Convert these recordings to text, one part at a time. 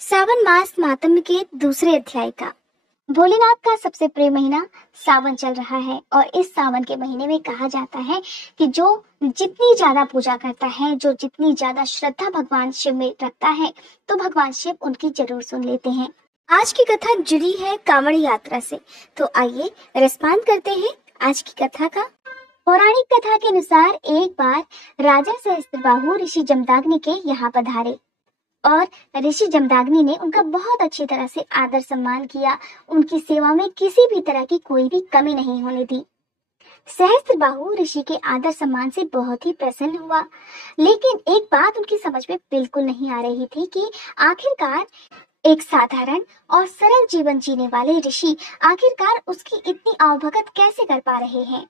सावन मास मातम के दूसरे अध्याय का। भोलेनाथ का सबसे प्रिय महीना सावन चल रहा है और इस सावन के महीने में कहा जाता है कि जो जितनी ज्यादा पूजा करता है, जो जितनी ज्यादा श्रद्धा भगवान शिव में रखता है, तो भगवान शिव उनकी जरूर सुन लेते हैं। आज की कथा जुड़ी है कांवड़ यात्रा से, तो आइए रिस्पांड करते हैं आज की कथा का। पौराणिक कथा के अनुसार एक बार राजा सहस्त्रबाहु ऋषि जमदाग्नि के यहाँ पधारे और ऋषि जमदाग्नि ने उनका बहुत अच्छी तरह से आदर सम्मान किया। उनकी सेवा में किसी भी तरह की कोई भी कमी नहीं होने दी। सहस्त्रबाहु ऋषि के आदर सम्मान से बहुत ही प्रसन्न हुआ, लेकिन एक बात उनकी समझ में बिल्कुल नहीं आ रही थी कि आखिरकार एक साधारण और सरल जीवन जीने वाले ऋषि आखिरकार उसकी इतनी आवभगत कैसे कर पा रहे हैं।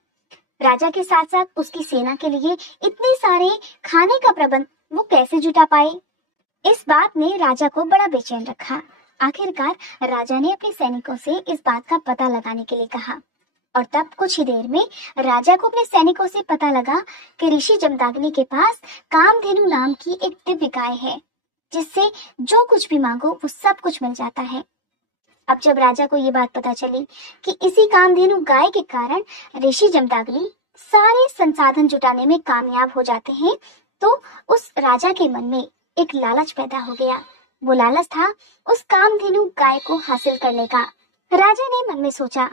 राजा के साथ साथ उसकी सेना के लिए इतने सारे खाने का प्रबंध वो कैसे जुटा पाए। इस बात ने राजा को बड़ा बेचैन रखा। आखिरकार राजा ने अपने सैनिकों से इस बात का पता लगाने के लिए कहा और तब कुछ ही देर में राजा को अपने सैनिकों से पता लगा कि ऋषि जमदाग्नि के पास कामधेनु नाम की एक दिव्य गाय है, जिससे जो कुछ भी मांगो वो सब कुछ मिल जाता है। अब जब राजा को ये बात पता चली कि इसी कामधेनु गाय के कारण ऋषि जमदाग्नि सारे संसाधन जुटाने में कामयाब हो जाते हैं, तो उस राजा के मन में एक लालच पैदा हो गया। वो लालच था उस कामधेनु गाय को हासिल करने का। राजा ने मन में सोचा,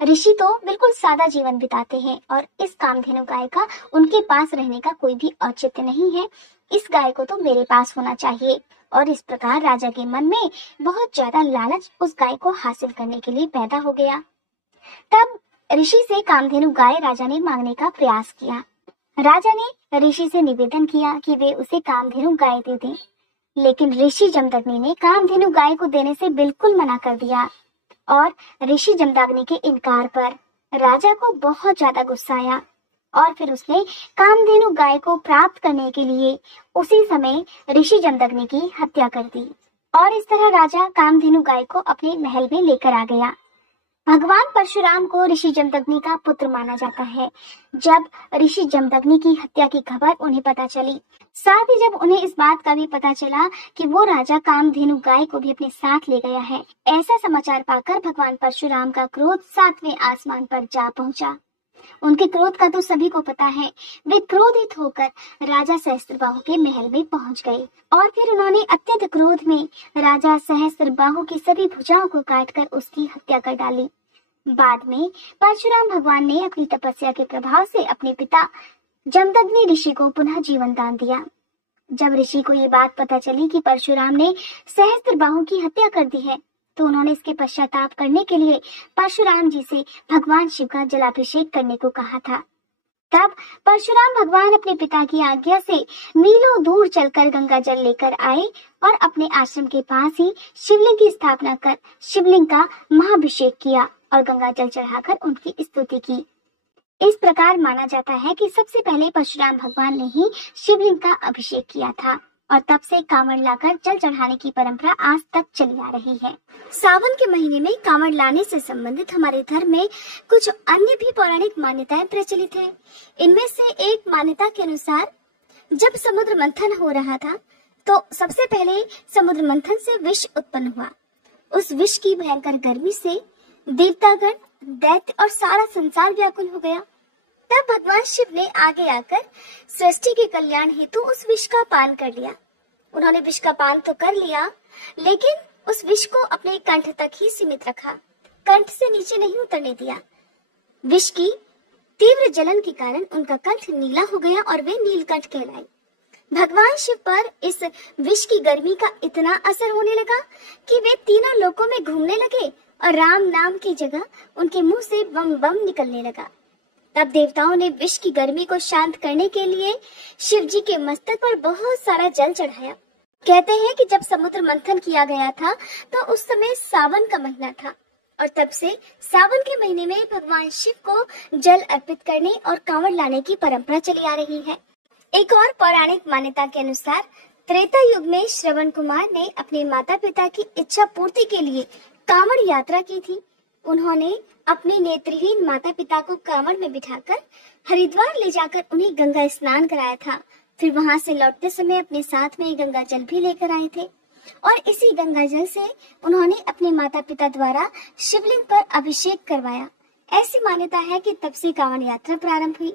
ऋषि तो बिल्कुल सादा जीवन बिताते हैं और इस कामधेनु गाय का उनके पास रहने का कोई भी औचित्य नहीं है। इस गाय को तो मेरे पास होना चाहिए। और इस प्रकार राजा के मन में बहुत ज्यादा लालच उस गाय को हासिल करने के लिए पैदा हो गया। तब ऋषि से कामधेनु गाय राजा ने मांगने का प्रयास किया। राजा ने ऋषि से निवेदन किया कि वे उसे कामधेनु गाय दे दें, लेकिन ऋषि जमदग्नि ने कामधेनु गाय को देने से बिल्कुल मना कर दिया। और ऋषि जमदग्नि के इनकार पर राजा को बहुत ज्यादा गुस्सा आया और फिर उसने कामधेनु गाय को प्राप्त करने के लिए उसी समय ऋषि जमदग्नि की हत्या कर दी। और इस तरह राजा कामधेनु गाय को अपने महल में लेकर आ गया। भगवान परशुराम को ऋषि जमदग्नि का पुत्र माना जाता है। जब ऋषि जमदग्नि की हत्या की खबर उन्हें पता चली, साथ ही जब उन्हें इस बात का भी पता चला कि वो राजा कामधेनु गाय को भी अपने साथ ले गया है, ऐसा समाचार पाकर भगवान परशुराम का क्रोध 7वें आसमान पर जा पहुंचा। उनके क्रोध का तो सभी को पता है। वे क्रोधित होकर राजा सहस्त्रबाहु के महल में पहुंच गए और फिर उन्होंने अत्यंत क्रोध में राजा सहस्त्रबाहु की सभी भुजाओं को काटकर उसकी हत्या कर डाली। बाद में परशुराम भगवान ने अपनी तपस्या के प्रभाव से अपने पिता जमदग्नि ऋषि को पुनः जीवन दान दिया। जब ऋषि को ये बात पता चली कि परशुराम ने सहस्त्रबाहु की हत्या कर दी है, तो उन्होंने इसके पश्चाताप करने के लिए परशुराम जी से भगवान शिव का जलाभिषेक करने को कहा था। तब परशुराम भगवान अपने पिता की आज्ञा से मीलों दूर चलकर गंगा जल लेकर आए और अपने आश्रम के पास ही शिवलिंग की स्थापना कर शिवलिंग का महाभिषेक किया और गंगा जल चढ़ाकर उनकी स्तुति की। इस प्रकार माना जाता है कि सबसे पहले परशुराम भगवान ने ही शिवलिंग का अभिषेक किया था और तब से कांवड़ लाकर जल चढ़ाने की परंपरा आज तक चली आ रही है। सावन के महीने में कांवड़ लाने से संबंधित हमारे धर्म में कुछ अन्य भी पौराणिक मान्यताएं प्रचलित है। इनमें से एक मान्यता के अनुसार जब समुद्र मंथन हो रहा था, तो सबसे पहले समुद्र मंथन से विष उत्पन्न हुआ। उस विष की भयंकर गर्मी से देवतागण, दैत्य और सारा संसार व्याकुल हो गया। तब भगवान शिव ने आगे आकर सृष्टि के कल्याण हेतु उस विष का पान कर लिया। उन्होंने विष का पान तो कर लिया, लेकिन उस विष को अपने कंठ तक ही सीमित रखा, कंठ से नीचे नहीं उतरने दिया। विष की तीव्र जलन के कारण उनका कंठ नीला हो गया और वे नीलकंठ कहलाए। भगवान शिव पर इस विष की गर्मी का इतना असर होने लगा कि वे तीनों लोकों में घूमने लगे और राम नाम की जगह उनके मुंह से बम बम निकलने लगा। तब देवताओं ने विष की गर्मी को शांत करने के लिए शिव जी के मस्तक पर बहुत सारा जल चढ़ाया। कहते हैं कि जब समुद्र मंथन किया गया था, तो उस समय सावन का महीना था और तब से सावन के महीने में भगवान शिव को जल अर्पित करने और कांवड़ लाने की परंपरा चली आ रही है। एक और पौराणिक मान्यता के अनुसार त्रेता युग में श्रवण कुमार ने अपने माता पिता की इच्छा पूर्ति के लिए कांवड़ यात्रा की थी। उन्होंने अपने नेत्रहीन माता पिता को कांवड़ में बिठाकर हरिद्वार ले जाकर उन्हें गंगा स्नान कराया था। फिर वहां से लौटते समय अपने साथ में गंगा जल भी लेकर आए थे। और इसी गंगा जल से उन्होंने अपने माता पिता द्वारा शिवलिंग पर अभिषेक करवाया। ऐसी मान्यता है कि तब से कांवड़ यात्रा प्रारंभ हुई।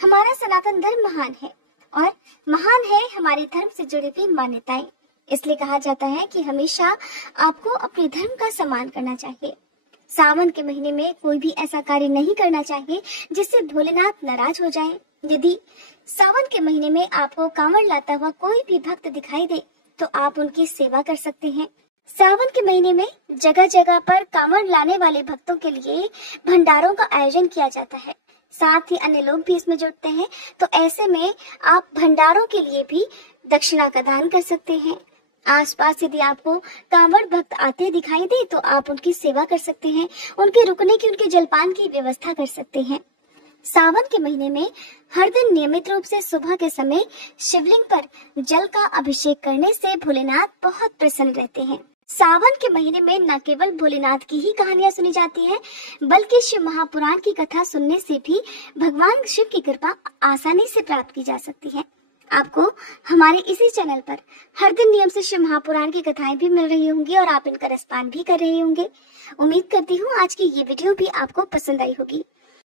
हमारा सनातन धर्म महान है और महान है हमारे धर्म से जुड़ी हुई मान्यताएं। इसलिए कहा जाता है कि हमेशा आपको अपने धर्म का सम्मान करना चाहिए। सावन के महीने में कोई भी ऐसा कार्य नहीं करना चाहिए जिससे भोलेनाथ नाराज हो जाएं। यदि सावन के महीने में आपको कांवड़ लाता हुआ कोई भी भक्त दिखाई दे तो आप उनकी सेवा कर सकते हैं। सावन के महीने में जगह जगह पर कांवड़ लाने वाले भक्तों के लिए भंडारों का आयोजन किया जाता है। साथ ही अन्य लोग भी इसमें जुटते हैं। तो ऐसे में आप भंडारों के लिए भी दक्षिणा का दान कर सकते हैं। आसपास यदि आपको कांवड़ भक्त आते दिखाई दे तो आप उनकी सेवा कर सकते हैं, उनके रुकने की, उनके जलपान की व्यवस्था कर सकते हैं। सावन के महीने में हर दिन नियमित रूप से सुबह के समय शिवलिंग पर जल का अभिषेक करने से भोलेनाथ बहुत प्रसन्न रहते हैं। सावन के महीने में न केवल भोलेनाथ की ही कहानियां सुनी जाती हैं, बल्कि शिव महापुराण की कथा सुनने से भी भगवान शिव की कृपा आसानी से प्राप्त की जा सकती है। आपको हमारे इसी चैनल पर हर दिन नियम से शिव महापुराण की कथाएं भी मिल रही होंगी और आप इनका रसपान भी कर रहे होंगे। उम्मीद करती हूँ आज की ये वीडियो भी आपको पसंद आई होगी।